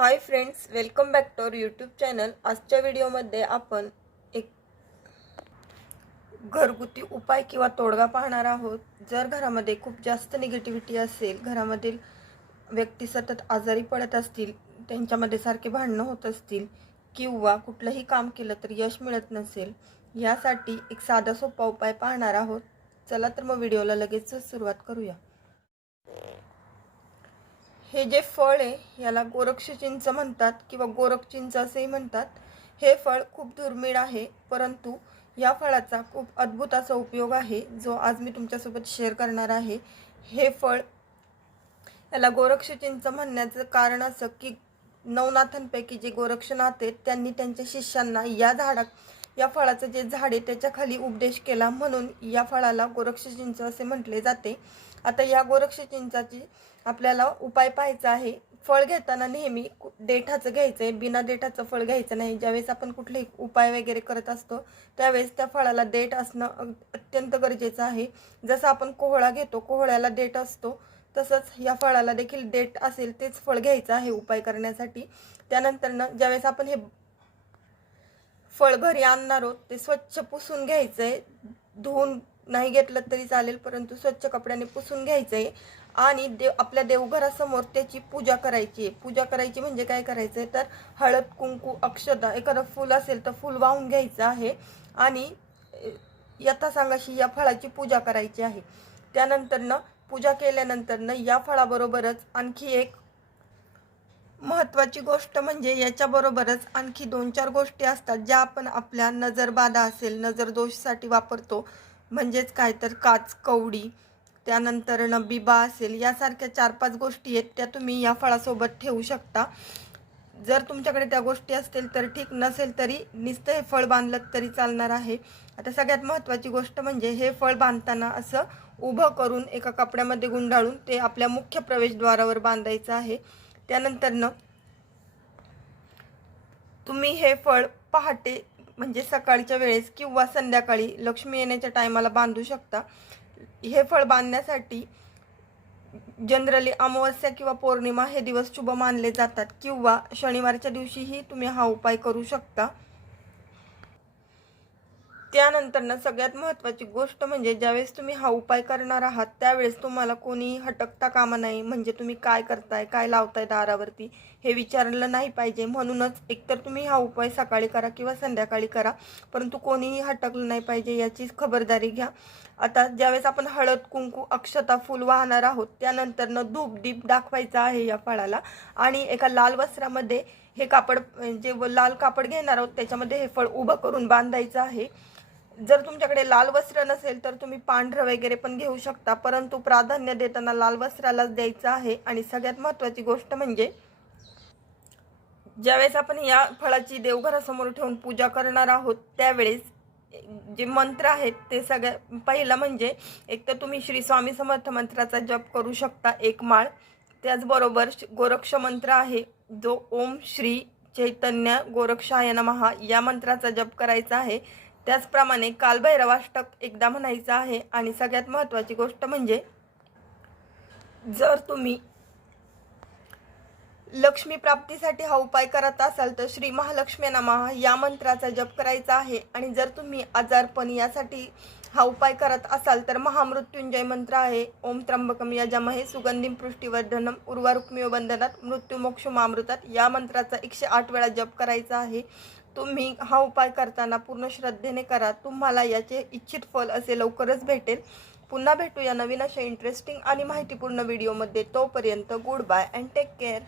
Hi friends welcome back to our YouTube channel आजच्या व्हिडिओमध्ये आपण एक घरगुती उपाय किंवा तोडगा पाहणार आहोत. जर घरामध्ये खूप जास्त निगेटिव्हिटी असेल घरामधील व्यक्ती सतत आजारी पडत असतील त्यांच्यामध्ये सारखे भांडणं होत असतील किंवा कुठलंही काम केलं तर यश मिळत नसेल यासाठी एक साधा सोपा उपाय पाहणार आहोत. चला तर मग व्हिडिओला लगेचच सुरुवात करूया. हे जे फळ आहे याला गोरक्ष चिंच म्हणतात किंवा गोरख चिंच असेही म्हणतात हे फळ खूप दुर्मिळ आहे परंतु या फळाचा खूप अद्भुत असा उपयोग आहे जो आज मी तुमच्यासोबत शेअर करणार आहे. हे फळ याला गोरक्ष चिंच म्हणण्याचं कारण असं की नवनाथांपैकी जे गोरक्षनाथ आहेत त्यांनी त्यांच्या शिष्यांना या झाडा या फळाचं जे झाड आहे त्याच्याखाली उपदेश केला म्हणून या फळाला गोरक्ष चिंच असे म्हटले जाते. आता या गोरक्ष चिंचाची आपल्याला उपाय पाहायचा आहे. फळ घेताना नेहमी देठाचं घ्यायचं आहे बिना देठाचं फळ घ्यायचं नाही. ज्यावेळेस आपण कुठलेही उपाय वगैरे करत असतो त्यावेळेस त्या फळाला देठ असणं अत्यंत गरजेचं आहे. जसं आपण कोहळा घेतो कोहळ्याला देठ असतो तसंच या फळाला देखील देठ असेल तेच फळ घ्यायचं आहे उपाय करण्यासाठी. त्यानंतरनं ज्यावेळेस आपण हे फळ घरी आणणार आहोत ते स्वच्छ पुसून घ्यायचं आहे धुवून नाही घेतलं तरी चालेल परंतु स्वच्छ कपड्याने पुसून घ्यायचं आहे आणि देव आपल्या देवघरासमोर त्याची पूजा करायची आहे. पूजा करायची म्हणजे काय करायचं आहे तर हळद कुंकू अक्षदा एखादं फूल असेल तर फूल वाहून घ्यायचं आहे. आणि यथासांगाशी या फळाची पूजा करायची आहे. त्यानंतरनं पूजा केल्यानंतरनं या फळाबरोबरच आणखी एक महत्त्वाची गोष्ट म्हणजे याच्याबरोबरच आणखी दोन चार गोष्टी असतात ज्या आपण आपल्या नजरबाधा असेल नजरदोषसाठी वापरतो. म्हणजेच काय तर काच कवडी त्यानंतर बिबा असेल यासारख्या चार पाच गोष्टी आहेत त्या तुम्ही या फळासोबत ठेवू शकता. जर तुमच्याकडे त्या गोष्टी असतील तर ठीक नसेल तरी नुसतं हे फळ बांधलं तरी चालणार आहे. आता सगळ्यात महत्त्वाची गोष्ट म्हणजे हे फळ बांधताना असं उभं करून एका कपड्यामध्ये गुंडाळून ते आपल्या मुख्य प्रवेशद्वारावर बांधायचं आहे. त्यानंतरनं तुम्ही हे फळ पहाटे म्हणजे सकाळच्या वेळेस किंवा संध्याकाळी लक्ष्मी येण्याच्या टायमाला बांधू शकता. हे फळ बांधण्यासाठी जनरली अमावस्या किंवा पौर्णिमा हे दिवस शुभ मानले जातात किंवा शनिवारच्या दिवशीही तुम्ही हा उपाय करू शकता. त्यानंतरनं सगळ्यात महत्त्वाची गोष्ट म्हणजे ज्यावेळेस तुम्ही हा उपाय करणार आहात त्यावेळेस तुम्हाला कोणी हटकता कामा नाही. म्हणजे तुम्ही काय करताय काय लावताय दारावरती हे विचारलं नाही पाहिजे. म्हणूनच एकतर तुम्ही हा उपाय सकाळी करा किंवा संध्याकाळी करा परंतु कोणीही हटकलं नाही पाहिजे याची खबरदारी घ्या. आता ज्यावेळेस आपण हळद कुंकू अक्षता फूल वाहणार आहोत त्यानंतरनं धूप दीप दाखवायचा आहे या फळाला आणि एका लाल वस्त्रामध्ये हे कापड जे व- लाल कापड घेणार आहोत त्याच्यामध्ये हे फळ उभं करून बांधायचं आहे. जर तुमच्याकडे लाल वस्त्र नसेल तर तुम्ही पांढरं वगैरे पण घेऊ शकता परंतु प्राधान्य देताना लाल वस्त्रालाच द्यायचं आहे. आणि सगळ्यात महत्त्वाची गोष्ट म्हणजे ज्यावेळेस आपण या फळाची देवघरासमोर ठेवून पूजा करणार आहोत त्यावेळेस जे मंत्र आहेत ते सगळ्या पहिला म्हणजे एक तर तुम्ही श्री स्वामी समर्थ मंत्राचा जप करू शकता एक माळ. त्याचबरोबर श- गोरक्ष मंत्र आहे जो ओम श्री चैतन्य गोरक्षाय नमहा या मंत्राचा जप करायचा आहे. त्याचप्रमाणे कालभैरवाष्टक एकदा म्हणायचं आहे आणि सगळ्यात महत्त्वाची गोष्ट म्हणजे जर तुम्ही लक्ष्मी प्राप्तीसाठी हा उपाय करत असाल तर श्री महालक्ष्मी नमा या मंत्राचा जप करायचा आहे. आणि जर तुम्ही आजारपण यासाठी हा उपाय करत असाल तर महामृत्युंजय मंत्र आहे. ओम त्र्यंबकम यजमहे सुगंधिम पृष्टीवर्धनम उर्वारुक्मिय बंधनात मृत्युमोक्ष मामृतात या मंत्राचा एकशे आठ वेळा जप करायचा आहे. तुम्ही हा उपाय करताना पूर्ण श्रद्धेने करा. तुम्हाला याचे इच्छित फल असे लवकरच भेटेल. पुन्हा भेटूया नवीन अशा इंटरेस्टिंग आणि माहितीपूर्ण व्हिडिओमध्ये तोपर्यंत good bye and take care